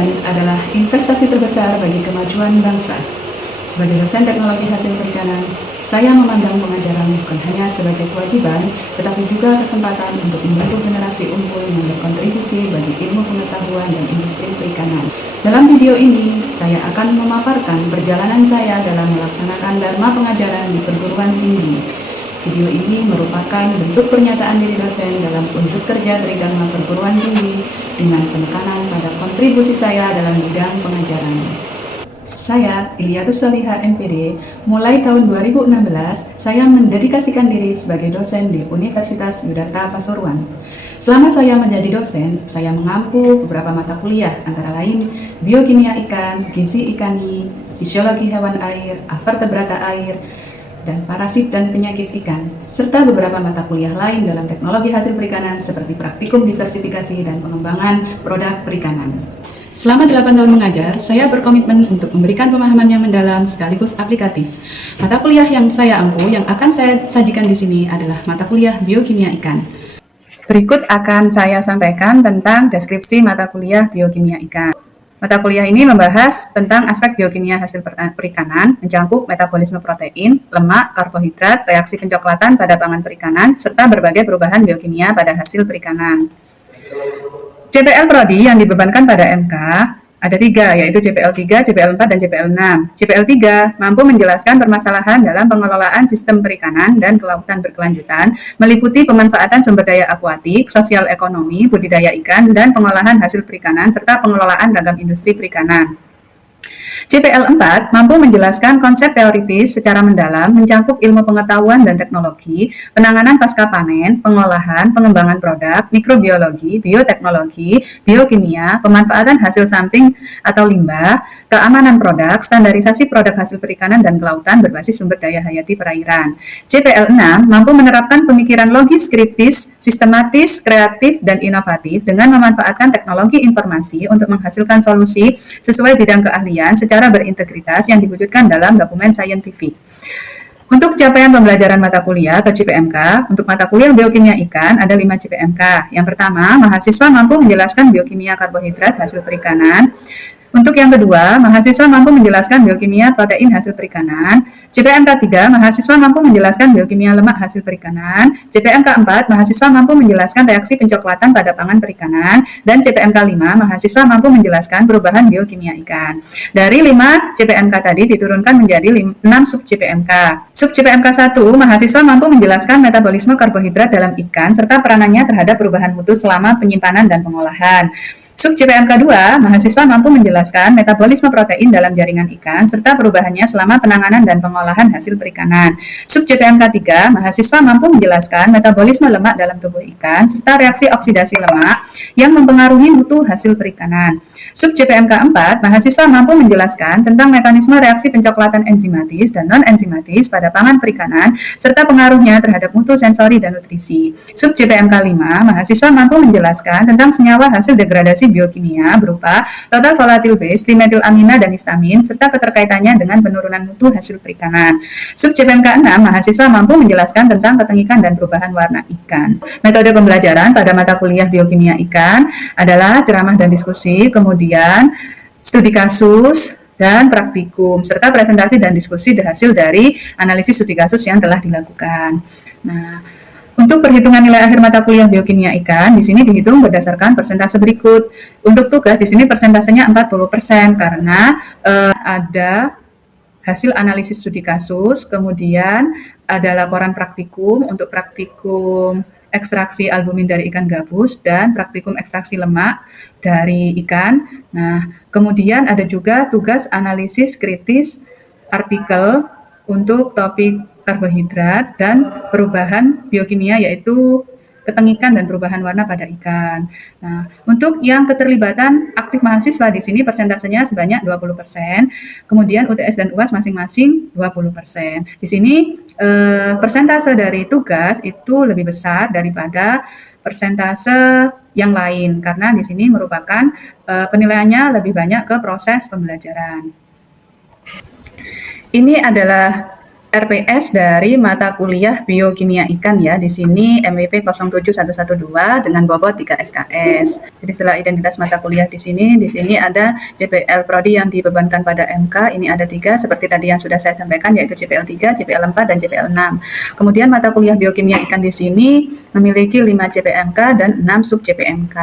Perikanan adalah investasi terbesar bagi kemajuan bangsa. Sebagai dosen teknologi hasil perikanan, saya memandang pengajaran bukan hanya sebagai kewajiban, tetapi juga kesempatan untuk membentuk generasi unggul yang berkontribusi bagi ilmu pengetahuan dan industri perikanan. Dalam video ini, saya akan memaparkan perjalanan saya dalam melaksanakan dharma pengajaran di perguruan tinggi. Video ini merupakan bentuk pernyataan diri dosen dalam unjuk kerja Tridharma perguruan tinggi dengan penekanan pada kontribusi saya dalam bidang pengajaran. Saya, Iliatus Solihah MPD, mulai tahun 2016, saya mendedikasikan diri sebagai dosen di Universitas Yudharta Pasuruan. Selama saya menjadi dosen, saya mengampu beberapa mata kuliah, antara lain biokimia ikan, gizi ikani, fisiologi hewan air, vertebrata air, dan parasit dan penyakit ikan, serta beberapa mata kuliah lain dalam teknologi hasil perikanan seperti praktikum diversifikasi dan pengembangan produk perikanan. Selama 8 tahun mengajar, saya berkomitmen untuk memberikan pemahaman yang mendalam sekaligus aplikatif. Mata kuliah yang saya ampu yang akan saya sajikan di sini adalah mata kuliah biokimia ikan. Berikut akan saya sampaikan tentang deskripsi mata kuliah biokimia ikan. Mata kuliah ini membahas tentang aspek biokimia hasil perikanan, mencakup metabolisme protein, lemak, karbohidrat, reaksi pencoklatan pada pangan perikanan, serta berbagai perubahan biokimia pada hasil perikanan. CPL Prodi yang dibebankan pada MK ada 3, yaitu CPL 3, CPL 4, dan CPL 6. CPL 3 mampu menjelaskan permasalahan dalam pengelolaan sistem perikanan dan kelautan berkelanjutan, meliputi pemanfaatan sumber daya akuatik, sosial ekonomi, budidaya ikan, dan pengolahan hasil perikanan, serta pengelolaan ragam industri perikanan. CPL 4 mampu menjelaskan konsep teoritis secara mendalam, mencakup ilmu pengetahuan dan teknologi, penanganan pasca panen, pengolahan, pengembangan produk, mikrobiologi, bioteknologi, biokimia, pemanfaatan hasil samping atau limbah, keamanan produk, standarisasi produk hasil perikanan dan kelautan berbasis sumber daya hayati perairan. CPL 6 mampu menerapkan pemikiran logis, kritis, sistematis, kreatif, dan inovatif dengan memanfaatkan teknologi informasi untuk menghasilkan solusi sesuai bidang keahlian secara berintegritas yang diwujudkan dalam dokumen saintifik. Untuk capaian pembelajaran mata kuliah atau CPMK, untuk mata kuliah biokimia ikan ada 5 CPMK. Yang pertama, mahasiswa mampu menjelaskan biokimia karbohidrat hasil perikanan. Untuk yang kedua, mahasiswa mampu menjelaskan biokimia protein hasil perikanan. CPMK 3, mahasiswa mampu menjelaskan biokimia lemak hasil perikanan. CPMK 4, mahasiswa mampu menjelaskan reaksi pencoklatan pada pangan perikanan. Dan CPMK 5, mahasiswa mampu menjelaskan perubahan biokimia ikan. Dari 5 CPMK tadi diturunkan menjadi 6 sub CPMK. Sub CPMK 1, mahasiswa mampu menjelaskan metabolisme karbohidrat dalam ikan serta peranannya terhadap perubahan mutu selama penyimpanan dan pengolahan. Sub CPMK 2, mahasiswa mampu menjelaskan metabolisme protein dalam jaringan ikan serta perubahannya selama penanganan dan pengolahan hasil perikanan. Sub CPMK 3, mahasiswa mampu menjelaskan metabolisme lemak dalam tubuh ikan serta reaksi oksidasi lemak yang mempengaruhi mutu hasil perikanan. Sub CPMK 4, mahasiswa mampu menjelaskan tentang mekanisme reaksi pencoklatan enzimatis dan non-enzimatis pada pangan perikanan serta pengaruhnya terhadap mutu sensori dan nutrisi. Sub CPMK 5, mahasiswa mampu menjelaskan tentang senyawa hasil degradasi biokimia berupa total volatile base, trimetilamina, dan histamin, serta keterkaitannya dengan penurunan mutu hasil perikanan. Sub CPMK 6, mahasiswa mampu menjelaskan tentang ketengikan dan perubahan warna ikan. Metode pembelajaran pada mata kuliah biokimia ikan adalah ceramah dan diskusi, kemudian studi kasus, dan praktikum, serta presentasi dan diskusi hasil dari analisis studi kasus yang telah dilakukan. Nah, untuk perhitungan nilai akhir mata kuliah biokimia ikan, di sini dihitung berdasarkan persentase berikut. Untuk tugas, di sini persentasenya 40% karena ada hasil analisis studi kasus, kemudian ada laporan praktikum untuk praktikum ekstraksi albumin dari ikan gabus dan praktikum ekstraksi lemak dari ikan. Nah, kemudian ada juga tugas analisis kritis artikel untuk topik karbohidrat dan perubahan biokimia yaitu ketengikan dan perubahan warna pada ikan. Nah, untuk yang keterlibatan aktif mahasiswa di sini persentasenya sebanyak 20%, kemudian UTS dan UAS masing-masing 20%. Di sini persentase dari tugas itu lebih besar daripada persentase yang lain karena di sini merupakan penilaiannya lebih banyak ke proses pembelajaran. Ini adalah RPS dari mata kuliah biokimia ikan ya. Di sini MWP 07112 dengan bobot 3 SKS. Jadi setelah identitas mata kuliah di sini ada JPL Prodi yang dibebankan pada MK. Ini ada 3 seperti tadi yang sudah saya sampaikan, yaitu JPL 3, JPL 4, dan JPL 6. Kemudian mata kuliah biokimia ikan di sini memiliki 5 JPMK dan 6 sub JPMK.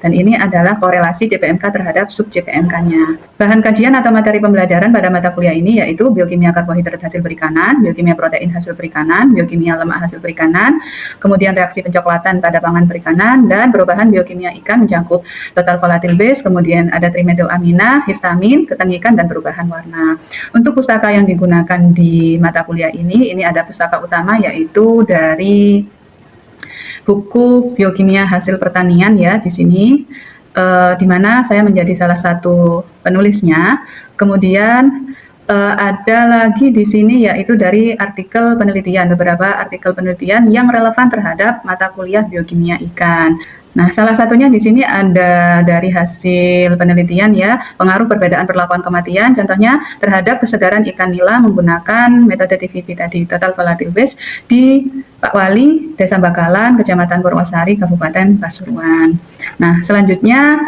Dan ini adalah korelasi JPMK terhadap sub JPMK-nya. Bahan kajian atau materi pembelajaran pada mata kuliah ini yaitu biokimia karbohidrat hasil perikanan, biokimia protein hasil perikanan, biokimia lemak hasil perikanan, kemudian reaksi pencoklatan pada pangan perikanan, dan perubahan biokimia ikan mencakup total volatile base, kemudian ada trimetilamina, histamin, keteng ikan, dan perubahan warna. Untuk pustaka yang digunakan di mata kuliah ini ada pustaka utama yaitu dari buku biokimia hasil pertanian ya di sini, di mana saya menjadi salah satu penulisnya. Kemudian ada lagi di sini yaitu dari artikel penelitian, beberapa artikel penelitian yang relevan terhadap mata kuliah biokimia ikan. Nah, salah satunya di sini ada dari hasil penelitian ya, pengaruh perbedaan perlakuan kematian, contohnya terhadap kesegaran ikan nila menggunakan metode TVP tadi, total volatile base, di Pak Wali, Desa Bakalan, Kecamatan Purwosari, Kabupaten Pasuruan. Nah, selanjutnya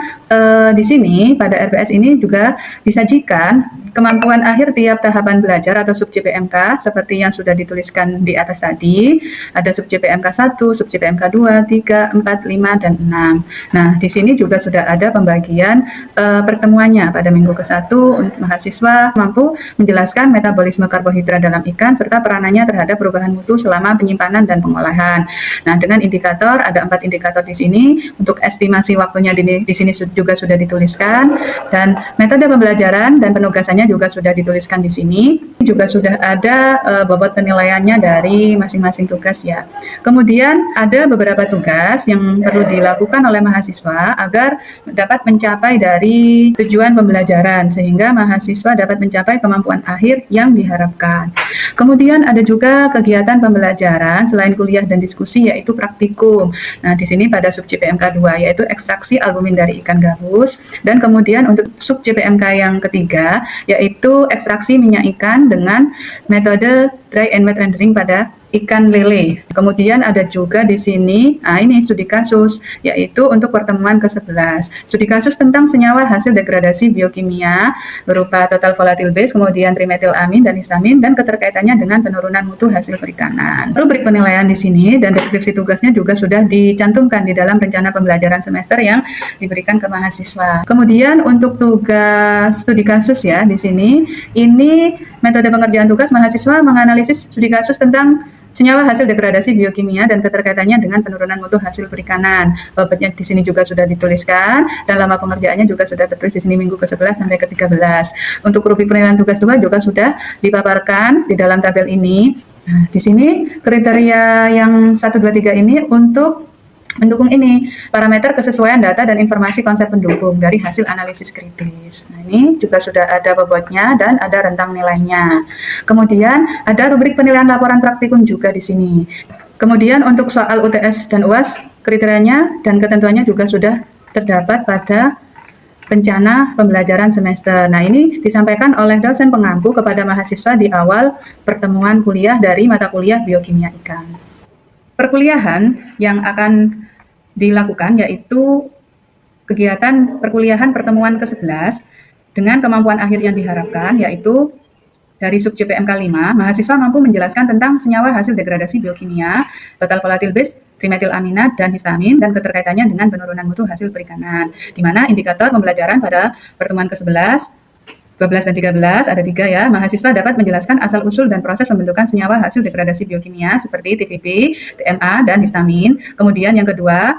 di sini pada RPS ini juga disajikan kemampuan akhir tiap tahapan belajar atau sub JPMK seperti yang sudah dituliskan di atas tadi. Ada sub JPMK 1, sub JPMK 2, 3, 4, 5, dan 6. Nah, di sini juga sudah ada pembagian pertemuannya pada minggu ke-1 untuk mahasiswa mampu menjelaskan metabolisme karbohidrat dalam ikan serta peranannya terhadap perubahan mutu selama penyimpanan dan pengolahan. Nah, dengan indikator ada 4 indikator di sini. Untuk estimasi waktunya di sini juga sudah dituliskan, dan metode pembelajaran dan penugasannya juga sudah dituliskan di sini. Juga sudah ada bobot penilaiannya dari masing-masing tugas ya. Kemudian ada beberapa tugas yang perlu dilakukan oleh mahasiswa agar dapat mencapai dari tujuan pembelajaran sehingga mahasiswa dapat mencapai kemampuan akhir yang diharapkan. Kemudian ada juga kegiatan pembelajaran selain kuliah dan diskusi yaitu praktikum. Nah, di sini pada sub JPMK 2 yaitu ekstraksi albumin dari ikan gabus, dan kemudian untuk sub JPMK yang ketiga yaitu ekstraksi minyak ikan dengan metode dry and wet rendering pada ikan lele. Kemudian ada juga di sini, ini studi kasus, yaitu untuk pertemuan ke-11. Studi kasus tentang senyawa hasil degradasi biokimia berupa total volatile base, kemudian trimetilamin dan histamin, dan keterkaitannya dengan penurunan mutu hasil perikanan. Rubrik penilaian di sini dan deskripsi tugasnya juga sudah dicantumkan di dalam rencana pembelajaran semester yang diberikan ke mahasiswa. Kemudian untuk tugas studi kasus ya, di sini, ini metode pengerjaan tugas mahasiswa menganalisis studi kasus tentang senyawa hasil degradasi biokimia dan keterkaitannya dengan penurunan mutu hasil perikanan. Bobotnya di sini juga sudah dituliskan dan lama pengerjaannya juga sudah tertulis di sini minggu ke-11 sampai ke-13. Untuk rubrik penilaian tugas juga sudah dipaparkan di dalam tabel ini. Nah, di sini kriteria yang 1, 2, 3 ini untuk mendukung ini parameter kesesuaian data dan informasi konsep pendukung dari hasil analisis kritis. Nah, ini juga sudah ada bobotnya dan ada rentang nilainya. Kemudian ada rubrik penilaian laporan praktikum juga di sini. Kemudian untuk soal UTS dan UAS kriterianya dan ketentuannya juga sudah terdapat pada rencana pembelajaran semester. Nah, ini disampaikan oleh dosen pengampu kepada mahasiswa di awal pertemuan kuliah dari mata kuliah biokimia ikan. Perkuliahan yang akan dilakukan yaitu kegiatan perkuliahan pertemuan ke-11 dengan kemampuan akhir yang diharapkan yaitu dari sub JPMK 5, mahasiswa mampu menjelaskan tentang senyawa hasil degradasi biokimia, total volatile base, trimetilamina, dan histamin, dan keterkaitannya dengan penurunan mutu hasil perikanan. Di mana indikator pembelajaran pada pertemuan ke-11 12 dan 13 ada 3 ya. Mahasiswa dapat menjelaskan asal-usul dan proses pembentukan senyawa hasil degradasi biokimia seperti TVP, TMA, dan histamin. Kemudian yang kedua,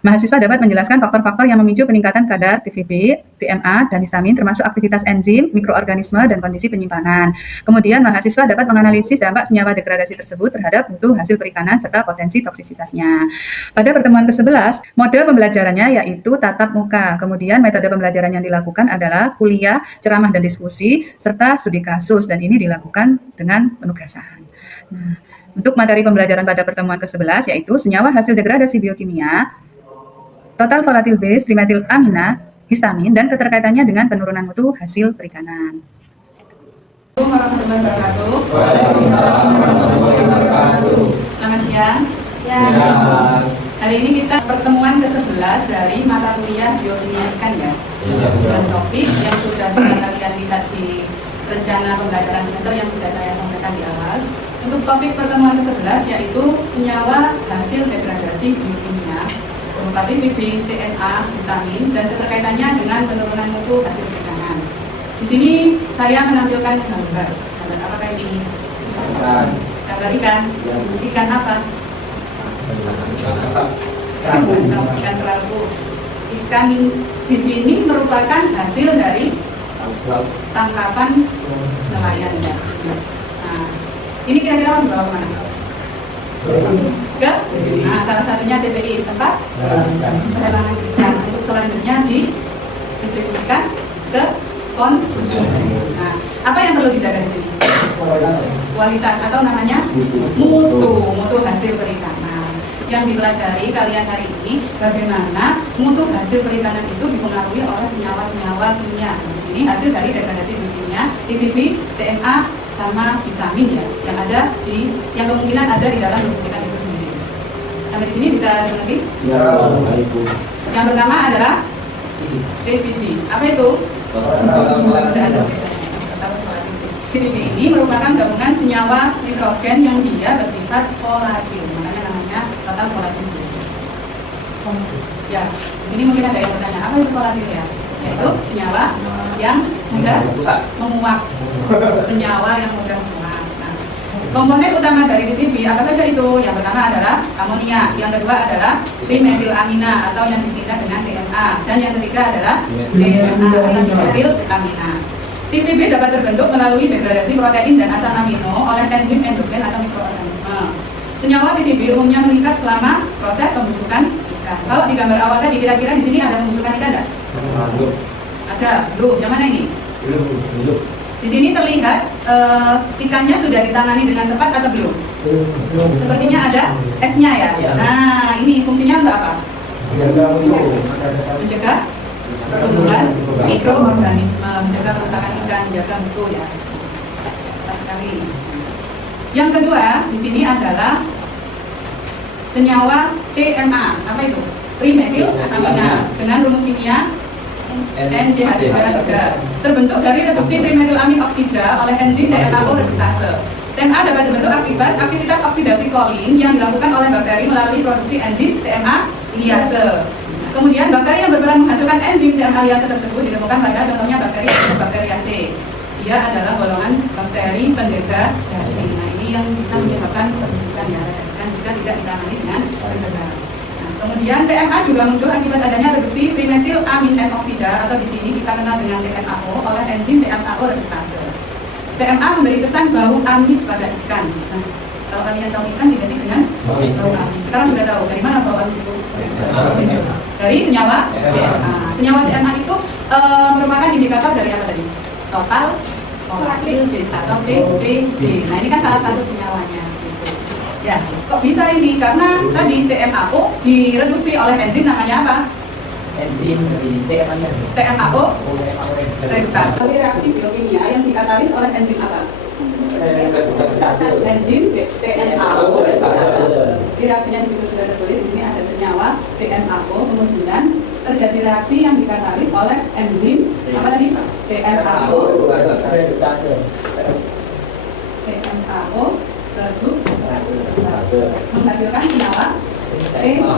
mahasiswa dapat menjelaskan faktor-faktor yang memicu peningkatan kadar TVP, TMA, dan histamin termasuk aktivitas enzim, mikroorganisme, dan kondisi penyimpanan. Kemudian mahasiswa dapat menganalisis dampak senyawa degradasi tersebut terhadap mutu hasil perikanan serta potensi toksisitasnya. Pada pertemuan ke-11, mode pembelajarannya yaitu tatap muka. Kemudian metode pembelajaran yang dilakukan adalah kuliah, ceramah dan diskusi, serta studi kasus, dan ini dilakukan dengan penugasan. Nah, untuk materi pembelajaran pada pertemuan ke-11 yaitu senyawa hasil degradasi biokimia, total volatile base, trimetilamina, histamin, dan keterkaitannya dengan penurunan mutu hasil perikanan. Assalamualaikum warahmatullahi wabarakatuh. Waalaikumsalam warahmatullahi wabarakatuh. Selamat siang. Ya. Hari ini kita pertemuan ke-11 dari mata kuliah biokimia ikan ya. Dan topik yang sudah bisa kalian lihat di rencana pembelajaran semester yang sudah saya sampaikan di awal. Untuk topik pertemuan ke-11 yaitu senyawa hasil degradasi biokimia berupa TPB, DNA, histamin, dan keterkaitannya dengan penurunan mutu hasil perikanan. Di sini saya menampilkan gambar. Gambar apakah ini? Gambar ikan. Ikan apa? Ikan kerapu. Ikan di sini merupakan hasil dari tangkapan nelayan ya. Nah, ini kira-kira dibawa kemana? Ke? Nah, salah satunya TPI, tempat pelelangan ikan. Untuk selanjutnya didistribusikan ke konsumen. Nah, apa yang perlu dijaga di sini? Kualitas atau namanya mutu hasil perikanan. Yang dipelajari kalian hari ini bagaimana mutu hasil perikanan itu dipengaruhi oleh senyawa-senyawa kimia. Di sini hasil dari degradasi kimia, TPB, DNA, sama histamin ya, yang kemungkinan ada di dalam tubuh ikan itu sendiri. Sampai di sini bisa dimengerti? Ya. Yang pertama adalah TPB. Apa itu? TPB ini merupakan gabungan senyawa nitrogen yang dia bersifat volatil, makanya namanya total volatil gas. Ya, di sini mungkin ada yang bertanya, apa itu volatil ya? Yaitu senyawa yang mudah menguap, senyawa yang mudah menguap. Nah, komponen utama dari TPB apa saja itu? Yang pertama adalah amonia, yang kedua adalah trimetilamina atau yang disingkat dengan TMA, dan yang ketiga adalah DMA atau dimetilamina. TPB dapat terbentuk melalui degradasi protein dan asam amino oleh enzim endokrin atau mikroorganisme. Senyawa TPB umumnya meningkat selama proses pembusukan ikan. Kalau di gambar awal tadi kira-kira di sini ada pembusukan ikan enggak? Ada, belum. Yang mana ini? Belum. Di sini terlihat ikannya sudah ditangani dengan tepat atau belum? Sepertinya ada S-nya ya. Nah, ini fungsinya untuk apa? Mencegah pertumbuhan mikroorganisme, menjaga kerusakan ikan, menjaga mutu ya. Tepat sekali. Yang kedua di sini adalah senyawa TMA. Apa itu? Trimetilamina dengan rumus kimia NCH3 terbentuk dari reduksi trimetilamin oksida oleh enzim DMAO redutase. TMA dapat dibentuk akibat aktivitas oksidasi kolin yang dilakukan oleh bakteri melalui produksi enzim TMA liase. Kemudian bakteri yang berperan menghasilkan enzim TMA liase tersebut ditemukan pada contohnya bakteri Bacteriaceae. Dia adalah golongan bakteri pendegradasi. Nah, ini yang bisa menyebabkan pembusukan ya rekan jika tidak ditangani dengan segera. Kemudian TMA juga muncul akibat adanya reduksi trimetilamin N oksida atau di sini kita kenal dengan TMAO oleh enzim TMAO redutase. TMA memberi kesan bau amis pada ikan. Nah, kalau kalian tahu ikan identik dengan bau amis. Sekarang sudah tahu dari mana bau amis itu? Dari senyawa TMA. Senyawa TMA itu merupakan indikator dari apa tadi? Total volatil gas atau TPB. Nah, ini kan salah satu senyawanya. Ya, kok bisa ini? Karena tadi TMAO direduksi oleh enzim namanya apa? Enzim dari TMAO redutase. Reaksi biokimia yang dikatalis oleh enzim apa? Enzim TMAO redutase. Di reaksinya di situ sudah tertulis di sini ada senyawa TMAO, kemudian terjadi reaksi yang dikatalis oleh enzim apa tadi? TMAO redutase. TMAO menghasilkan senyawa TMA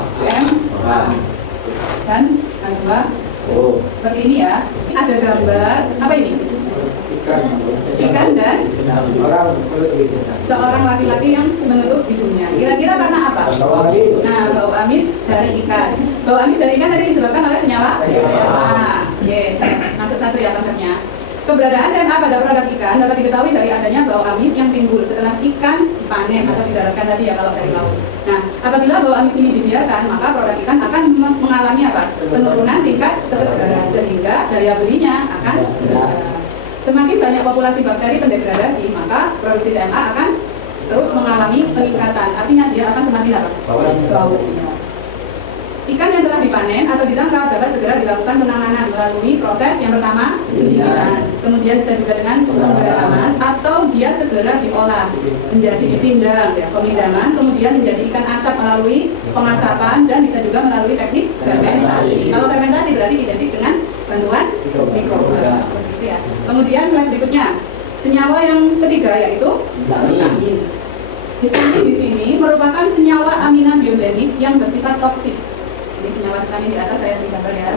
dan H2O. Seperti ini ya. Ini ada gambar apa ini? Ikan dan seorang laki-laki yang menutup hidungnya. Kira-kira karena apa? Nah, bau amis dari ikan. Bau amis dari ikan tadi disebabkan oleh senyawa TMA. Yes, masuk satu ya konsepnya. Keberadaan TMA pada produk ikan dapat diketahui dari adanya bau amis yang timbul setelah ikan dipanen atau didaratkan tadi ya kalau dari laut. Nah, apabila bau amis ini dibiarkan, maka produk ikan akan mengalami apa? Penurunan tingkat kesegaran sehingga daya belinya akan semakin banyak populasi bakteri pendegradasi, maka produksi TMA akan terus mengalami peningkatan. Artinya dia akan semakin apa? Bau. Ikan yang telah dipanen atau ditangkap dapat segera dilakukan penanganan melalui proses yang pertama pendinginan, kemudian bisa juga dengan pemberadaman atau dia segera diolah menjadi dipindang, ya, pemindaman, kemudian menjadi ikan asap melalui pengasapan dan bisa juga melalui teknik fermentasi. Kalau fermentasi berarti identik dengan bantuan mikroba seperti itu ya. Kemudian slide berikutnya, senyawa yang ketiga yaitu histamin. Histamin di sini merupakan senyawa aminan bioorganik yang bersifat toksik. Jadi senyawa histamin di atas saya beri gambar ya.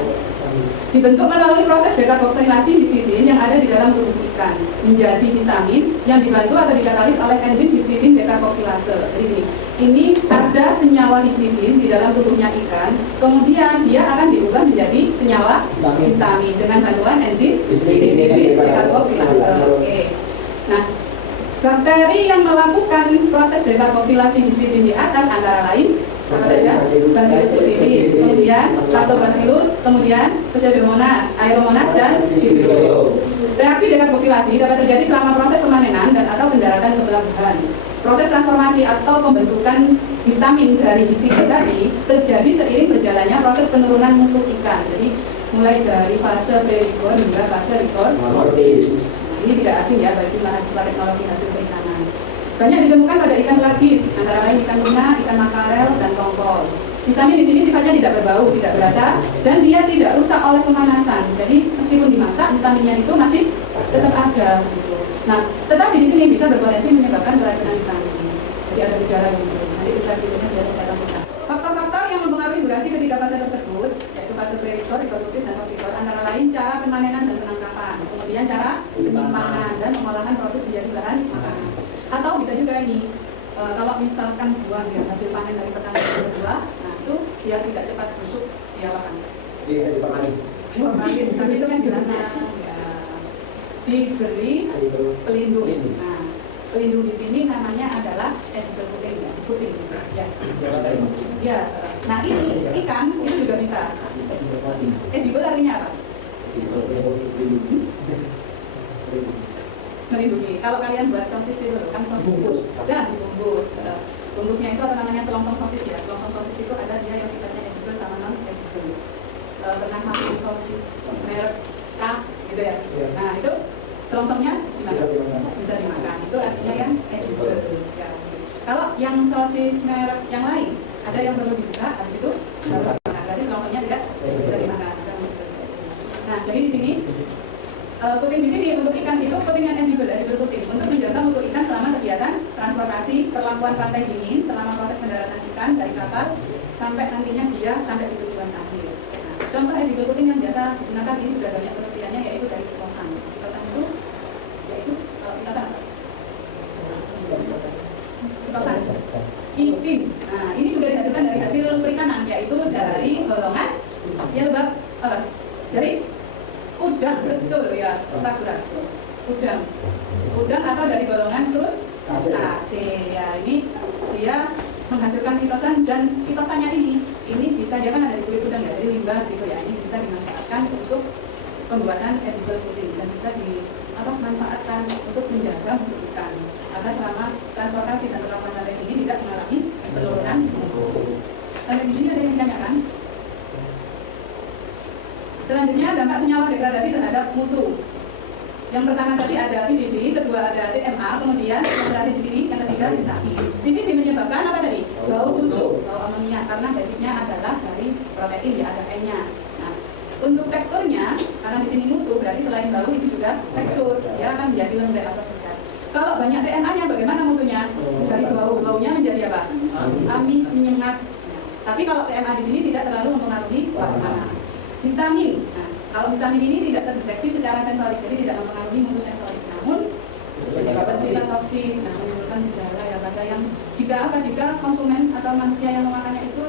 Dibentuk melalui proses dekarboksilasi histidin yang ada di dalam tubuh ikan menjadi histamin yang dibantu atau dikatalis oleh enzim histidin dekarboksilase. Jadi ini ada senyawa histidin di dalam tubuhnya ikan, kemudian dia akan diubah menjadi senyawa histamin dengan bantuan enzim histidin dekarboksilase. Oke. Nah, bakteri yang melakukan proses dekarboksilasi histidin di atas antara lain apa saja? Bacillus subtilis, kemudian Lactobacillus, kemudian Pseudomonas, Aeromonas, dan Vibrio. Reaksi dekarboksilasi dapat terjadi selama proses pemanenan dan atau pendaratan ke pelabuhan. Proses transformasi atau pembentukan histamin dari histidin tadi terjadi seiring berjalannya proses penurunan mutu ikan. Jadi mulai dari fase pre-rigor hingga fase rigor mortis. Ini tidak asing ya bagi mahasiswa teknologi hasil perikanan. Banyak ditemukan pada ikan pelagis, antara lain ikan tuna, ikan makarel, dan tongkol. Histamin di sini sifatnya tidak berbau, tidak berasa, dan dia tidak rusak oleh pemanasan. Jadi meskipun dimasak, histaminnya itu masih tetap ada. Gitu. Nah, tetapi di sini bisa berpotensi menyebabkan keracunan histamin. Jadi ada gejala gitu. Nanti bisa berikutnya sudah saya tambahkan. Faktor-faktor yang mempengaruhi durasi ketiga fase tersebut, yaitu fase pre-rigor, rigor mortis, dan post-rigor, antara lain cara pemanenan dan penangkapan, kemudian cara penyimpanan dan pengolahan produk menjadi bahan makanan. Atau bisa juga ini, kalau misalkan buah ya, hasil panen dari petani buah, nah itu biar tidak cepat busuk, diapakan? Dipanen. Tapi itu kan bilang ya, diberi pelindung. Nah, pelindung di sini namanya adalah edible pudding, ya, pudding. Ya. Ya. Nah ini ikan itu juga bisa. Edible artinya apa? Melindungi. Kalau kalian buat sosis itu kan sosis dan dibungkus. Bungkusnya itu apa namanya selongsong sosis ya. Selongsong sosis itu ada dia yang sifatnya edible sama non edible. Pernah makan sosis merek K gitu ya. Nah itu selongsongnya gimana? Bisa dimakan. Itu artinya yang edible. Ya. Kalau yang sosis merek yang lain ada yang perlu dibuka, habis itu baru dimakan. Berarti selongsongnya tidak bisa dimakan. Nah jadi di sini puting di sini untuk ikan itu puting yang edible puting untuk menjaga mutu ikan selama kegiatan transportasi perlakuan pantai dingin selama proses pendaratan ikan dari kapal sampai nantinya dia sampai di tujuan akhir. Nah, contoh edible puting yang biasa digunakan ini sudah banyak penelitiannya yaitu dari kitosan. Kitosan itu yaitu kitosan apa? Kitosan itim. Nah ini juga dihasilkan dari hasil perikanan yaitu dari golongan ya lebak apa? Dari udang, betul ya, ragu-ragu. Udang atau dari golongan terus kasih ya, ini dia menghasilkan kitosan dan kitosannya ini bisa dia kan ada di kulit udang ya, dari limbah gitu ya, ini bisa dimanfaatkan untuk pembuatan edible pudding dan bisa dimanfaatkan untuk menjaga mutu ikan agar selama transportasi dan perlakuan pantai ini tidak mengalami penurunan mutu. Dan di sini ada yang ditanyakan. Selanjutnya dampak senyawa degradasi terhadap mutu. Yang pertama tadi ada PBB, kedua ada TMA, kemudian yang terakhir di sini yang ketiga histamin. PBB menyebabkan apa tadi? Bau busuk, bau amonia karena basicnya adalah dari protein ya ada N-nya. Nah, untuk teksturnya karena di sini mutu berarti selain bau itu juga tekstur, dia akan menjadi lembek atau pekat. Kalau banyak TMA-nya bagaimana mutunya? Dari baunya menjadi apa? Amis, menyengat. Nah, tapi kalau TMA di sini tidak terlalu mempengaruhi warna. Histamin. Nah, kalau histamin ini tidak terdeteksi secara sensorik, jadi tidak mempengaruhi mutu sensorik. Namun bersifat toksin, nah menimbulkan gejala ya pada yang jika konsumen atau manusia yang memakannya itu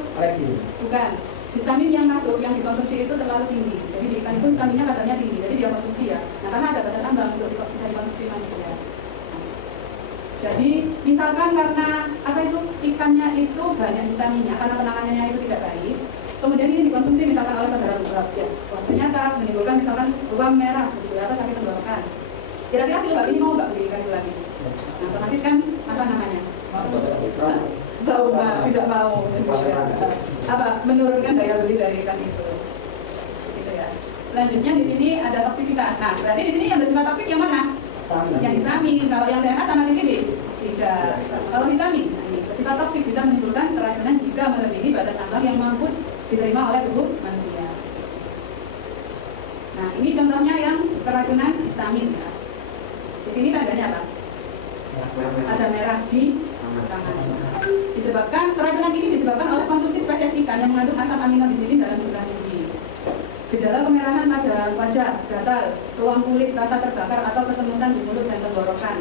bukan histamin yang masuk yang dikonsumsi itu terlalu tinggi. Jadi di ikan itu histaminnya kadarnya tinggi, jadi dia konsumsi ya. Nah karena ada batas ambang untuk dikonsumsi manusia. Jadi misalkan karena apa itu ikannya itu banyak histaminnya karena penanganannya itu tidak baik. Kemudian ini dikonsumsi misalkan oleh saudara lebak ya. Wah, ternyata menimbulkan misalkan ruam merah begitu atau sakit tenggorokan. Kira-kira si lebak ini mau nggak beli ikan itu lagi? Nah, otomatis kan apa namanya? tidak mau. Apa menurunkan daya beli dari ikan itu, gitu ya. Selanjutnya di sini ada toksisitas. Nah, berarti di sini yang bersifat toksik yang mana? Yang histamin. Kalau yang DNA sama lipid tidak. Kalau histamin, nah ini bersifat toksik bisa menimbulkan keracunan jika melebihi batas ambang yang mampu diterima oleh tubuh manusia. Nah, ini contohnya yang keracunan histamin. Ya. Di sini tandanya apa? Ada merah di tangan. Disebabkan keracunan ini disebabkan oleh konsumsi spesies ikan yang mengandung asam aminohistidin dalam jumlah tinggi. Gejala kemerahan pada wajah, gatal, ruang kulit, rasa terbakar atau kesemutan di mulut dan tenggorokan.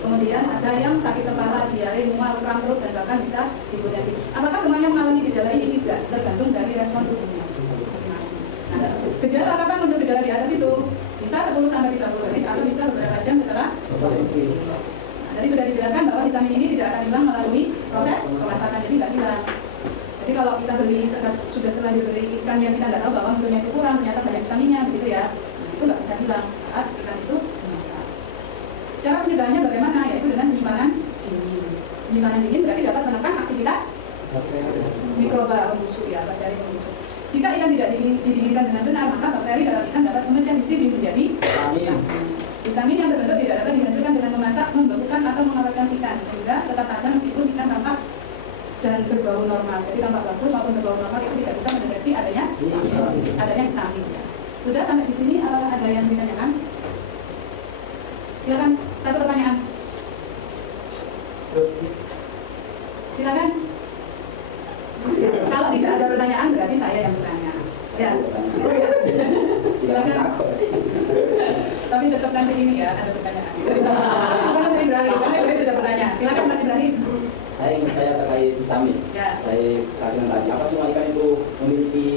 Kemudian ada yang sakit kepala, diare, mual, kram perut dan bahkan bisa hipotensi. Apakah semuanya mengalami gejala ini? Tidak, tergantung dari respon tubuhnya masing-masing. Nah, gejala kapan muncul gejala di atas itu? Bisa 10-30 menit atau bisa beberapa jam setelah konsumsi. Tadi sudah dijelaskan bahwa histamin ini tidak akan hilang melalui proses pemasakan, jadi nggak hilang. Jadi kalau kita beli sudah terlanjur beli ikan yang kita nggak tahu bahwa mutunya itu kurang, ternyata banyak histaminnya, begitu ya. Nah, itu nggak bisa hilang saat ikan itu dimasak. Cara pencegahannya bagaimana? Yaitu dengan penyimpanan dingin. Penyimpanan dingin berarti dapat menekan aktivitas mikroba pembusuk ya, bakteri pembusuk. Jika ikan tidak didinginkan dengan benar, maka bakteri dalam ikan dapat memecah histidin menjadi histamin. Histamin yang terbentuk tidak dapat dihancurkan dengan memasak, membekukan atau mengawetkan ikan, sehingga tetap ada meskipun ikan tampak dan berbau normal. Jadi tampak bagus maupun berbau normal itu tidak bisa mendeteksi adanya histamin. Ya. Sudah sampai di sini ada yang ditanyakan? Silakan, satu pertanyaan. Silakan. Kalau tidak ada pertanyaan berarti saya yang bertanya. Ya. Silakan. Tapi tetap nanti ini ya ada pertanyaan. Bukan Mas Ibrahim, karena saya sudah bertanya. Silakan Mas Ibrahim. Saya terkait histamin. Ya. Terkait keracunan tadi. Apa semua ikan itu memiliki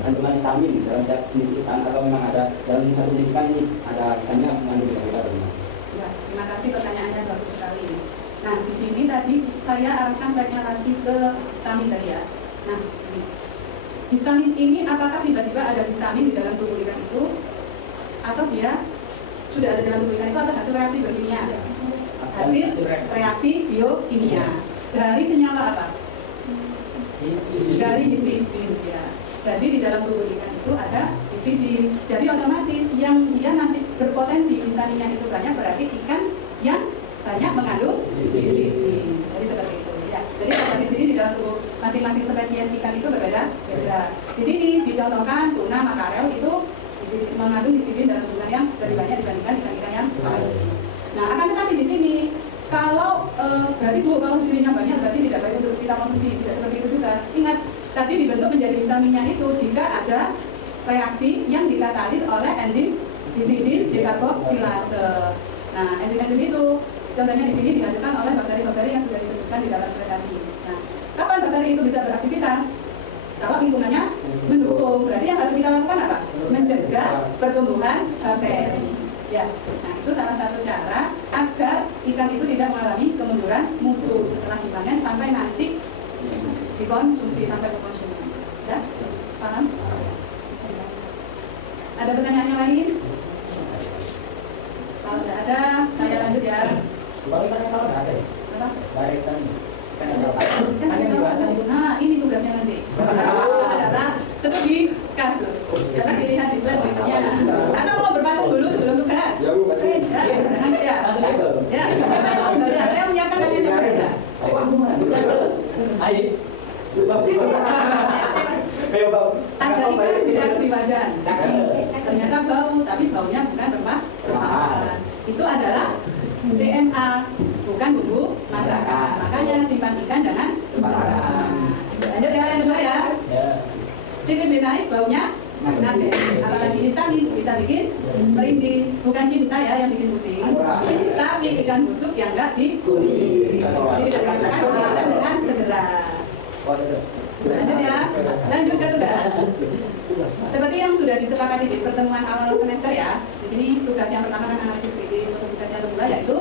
kandungan histamin dalam setiap jenis ikan atau memang ada dalam satu jenis ikan ini ada misalnya mengandung histamin? Ya, terima kasih pertanyaannya bagus sekali. Nah, di sini tadi saya arahkan slide-nya lagi ke histamin tadi ya. Nah, ini. Histamin ini apakah tiba-tiba ada histamin di dalam tubuh ikan itu atau dia sudah ada dalam tubuh ikan itu atau hasil reaksi biokimia? Hasil reaksi biokimia. Dari senyawa apa? Dari histidin ya. Jadi di dalam tubuh ikan itu ada histidin. Jadi otomatis yang dia nanti berpotensi histaminnya itu banyak berarti ikan yang banyak mengandung histidin. Jadi seperti itu ya. Jadi kadar histidin di dalam tubuh masing-masing spesies ikan itu berbeda. Di sini dicontohkan tuna makarel itu mengandung histidin dalam jumlah yang lebih banyak dibandingkan ikan-ikan yang lain. Nah, akan tetapi di sini kalau berarti kalau histidinnya banyak berarti tidak baik untuk kita konsumsi, tidak seperti itu juga. Ingat tadi dibentuk menjadi histaminnya itu jika ada reaksi yang dikatalis oleh enzim histidin dekarboksilase. Nah, enzim-enzim itu contohnya di sini dihasilkan oleh bakteri-bakteri yang sudah disebutkan di dalam slide tadi. Nah, kapan bakteri itu bisa beraktivitas? Kalau lingkungannya mendukung, berarti yang harus kita lakukan apa? Mencegah pertumbuhan bakteri. Ya, nah itu salah satu cara agar ikan itu tidak mengalami kemunduran mutu setelah dipanen sampai nanti dikonsumsi sampai ke konsumen. Ya, paham? Ada pertanyaan yang lain? Kalau tidak ada, saya lanjut ya. Bagaimana kalau ada? Apa? Barisan. Nah, ini tugasnya nanti. Adalah studi kasus. Dapat dilihat di slide berikutnya. Atau mau berpatung dulu sebelum tugas? Ya, nanti ya. Ya, siapa yang mau belajar? Saya menyiapkan kalian yang belajar. Ayo. Ada ikan tidak di wajan. Ternyata bau, tapi baunya bukan rempah. Itu adalah DNA, bukan bumbu masakan. Makanya simpan ikan jangan sembarangan. Lanjut ya yang kedua ya. CPB naik baunya nanti. Apalagi histamin bisa bikin merinding. Bukan cinta ya yang bikin pusing, tapi ikan busuk yang enggak digoreng. Jadi dilakukan dengan segera. Lanjut ya. Lanjut ke tugas. Seperti yang sudah disepakati di pertemuan awal semester ya. Di sini tugas yang pertama kan analisis kritis, tugas yang kedua yaitu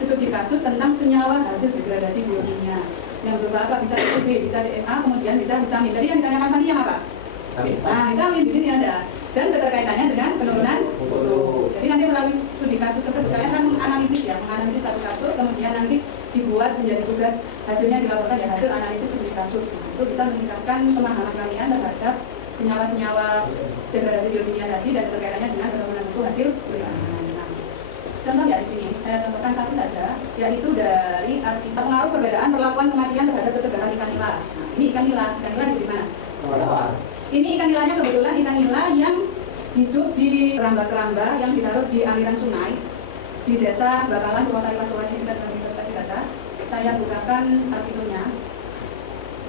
studi kasus tentang senyawa hasil degradasi biokimia. Yang berupa apa? Bisa DHB, bisa DNA, kemudian bisa histamin. Tadi yang ditanyakan tadi yang apa? Nah, histamin di sini ada. Dan keterkaitannya dengan penurunan mutu. Jadi nanti melalui studi kasus tersebut kalian akan menganalisis ya, menganalisis satu kasus, kemudian nanti dibuat menjadi tugas, hasilnya dilaporkan ya hasil analisis studi kasus. Nah, itu bisa meningkatkan pemahaman kalian terhadap senyawa-senyawa degradasi biokimia tadi dan berkaitannya dengan penemuan itu hasil penelitian. Nah, contoh ya di sini saya contohkan satu saja, yaitu dari artikel pengaruh perbedaan perlakuan kematian terhadap kesegaran ikan nila. Nah, ini ikan nila di mana? Ini ikan nilanya kebetulan ikan nila yang hidup di keramba-keramba yang ditaruh di aliran sungai di desa Bakalan, Purwosari, Pasuruan ini kita kasih data. Saya bukakan artikelnya.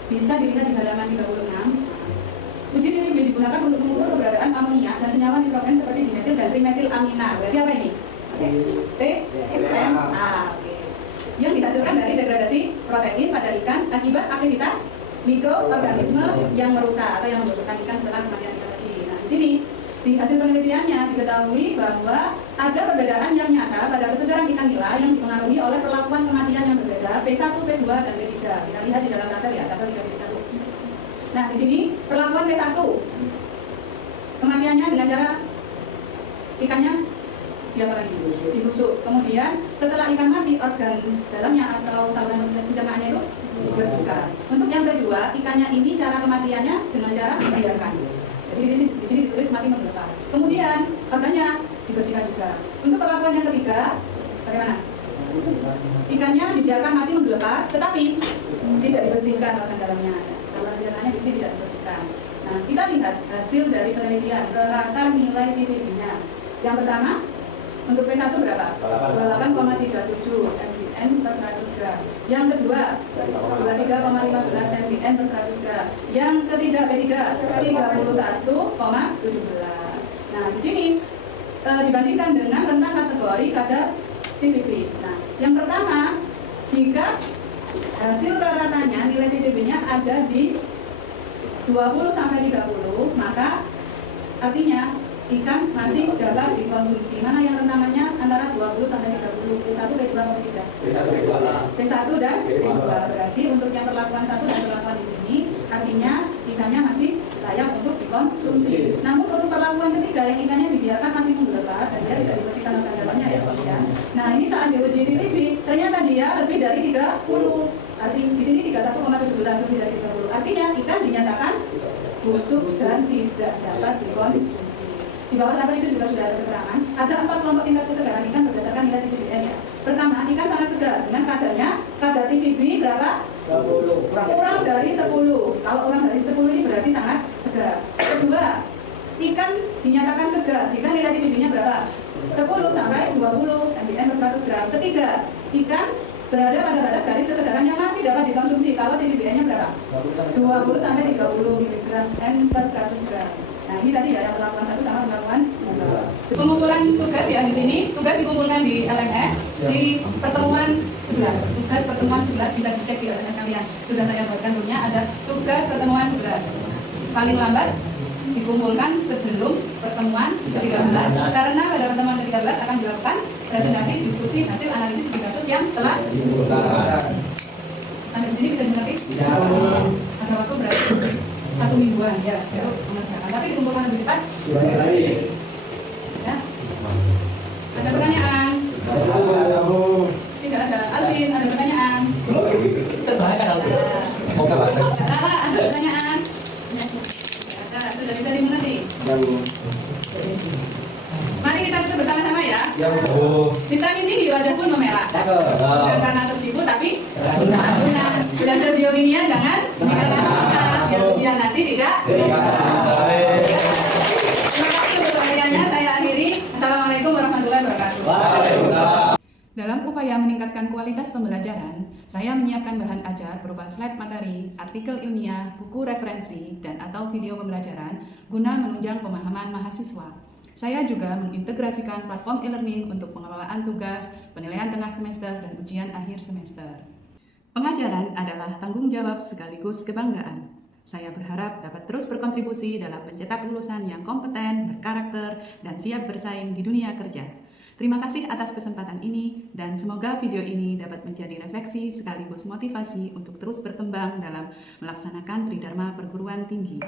Bisa dilihat di halaman 36. Uji TTB digunakan untuk mengukur keberadaan amonia dan senyawa nitrogen seperti dimetil dan trimetilamina. Berarti apa ini? TMA. Yang dihasilkan dari degradasi protein pada ikan akibat aktivitas mikroorganisme yang merusak atau yang membusukkan ikan setelah kematian ikan tadi. Nah, di sini di hasil penelitiannya diketahui bahwa ada perbedaan yang nyata pada kesegaran ikan nila yang dipengaruhi oleh perlakuan kematian yang berbeda P1, P2, dan P3. Kita lihat di dalam tabel ya, tabel 3.1. Nah, di sini perlakuan P1 kematiannya dengan cara ikannya dibusuk. Kemudian setelah ikan mati, organ dalamnya atau saluran pencernaannya itu dibersihkan. Untuk yang kedua, ikannya ini cara kematiannya dengan cara dibiarkan. Jadi di sini ditulis mati menggelepar. Kemudian organnya dibersihkan juga. Untuk perlakuan yang ketiga, bagaimana? Ikannya dibiarkan mati menggelepar, tetapi tidak dibersihkan organ dalamnya. Saluran pencernanya di sini tidak dibersihkan. Nah, kita lihat hasil dari penelitian rata nilai TTB-nya. Yang pertama, untuk P1 berapa? 28,37 mgn per 100 gram. Yang kedua, 23,15 mgn per 100 gram. Yang ketiga, P3, 31,17. Nah, di sini dibandingkan dengan rentang kategori kadar TTB. Nah, yang pertama, jika hasil rata-ratanya nilai TTB-nya ada di 20-30, maka artinya ikan masih dapat dikonsumsi. Mana yang rentangannya antara 20-30, P1, P2, atau P3? P1 dan P2. Berarti untuk yang perlakuan 1 dan perlakuan di sini, artinya ikannya masih layak untuk dikonsumsi. Namun untuk perlakuan ketiga yang ikannya dibiarkan mati menggelepar dan dia tidak dibersihkan organ dalamnya ya. Nah, ini saat diuji TTB, ternyata dia lebih dari 30. Artinya di sini 31,17 lebih dari 30. Artinya ikan dinyatakan busuk dan tidak dapat dikonsumsi. Di bawah tabel itu juga sudah ada keterangan. Ada 4 kelompok tingkat kesegaran ikan berdasarkan nilai TTBN. Pertama, ikan sangat segar dengan kadarnya kadar TTB berapa? 10. Kurang dari 10. Kalau kurang dari 10 ini berarti sangat segar. Kedua, ikan dinyatakan segar jika nilai TTB-nya berapa? 10 sampai 20 mgn per 100 gram. Ketiga, ikan berada pada batas garis kesegaran yang masih dapat dikonsumsi kalau TTBN-nya berapa? 20 sampai 30 mg per 100 gram. Nah, ini tadi ya yang perlakuan 1 sama perlakuan 2. Pengumpulan tugas ya di sini, tugas dikumpulkan di LMS di pertemuan 11. Tugas pertemuan 11 bisa dicek di LMS kalian. Sudah saya buatkan dulunya ada tugas pertemuan 11. Paling lambat dikumpulkan sebelum pertemuan ke-13 karena pada pertemuan ke-13 akan dilakukan presentasi diskusi hasil analisis studi kasus yang telah dikumpulkan. Sampai di sini bisa dimengerti? Ada waktu berarti 1 mingguan ya, baru mengerjakan. Tapi dikumpulkan lebih cepat. Ya. Ada pertanyaan? Tidak ada. Alvin, ada pertanyaan? Ada pertanyaan? Ada. Sudah bisa dimengerti? Mari kita tutup bersama-sama ya. Vitamin D di wajah pun memerah. Bukan karena tersibuk tapi belajar biokimia jangan biar ujian nanti tidak. Terima kasih untuk perhatiannya. Saya akhiri. Assalamualaikum warahmatullahi wabarakatuh. Dalam upaya meningkatkan kualitas pembelajaran, saya menyiapkan bahan ajar berupa slide materi, artikel ilmiah, buku referensi, dan atau video pembelajaran guna menunjang pemahaman mahasiswa. Saya juga mengintegrasikan platform e-learning untuk pengelolaan tugas, penilaian tengah semester, dan ujian akhir semester. Pengajaran adalah tanggung jawab sekaligus kebanggaan. Saya berharap dapat terus berkontribusi dalam mencetak lulusan yang kompeten, berkarakter, dan siap bersaing di dunia kerja. Terima kasih atas kesempatan ini, dan semoga video ini dapat menjadi refleksi sekaligus motivasi untuk terus berkembang dalam melaksanakan Tridharma Perguruan Tinggi.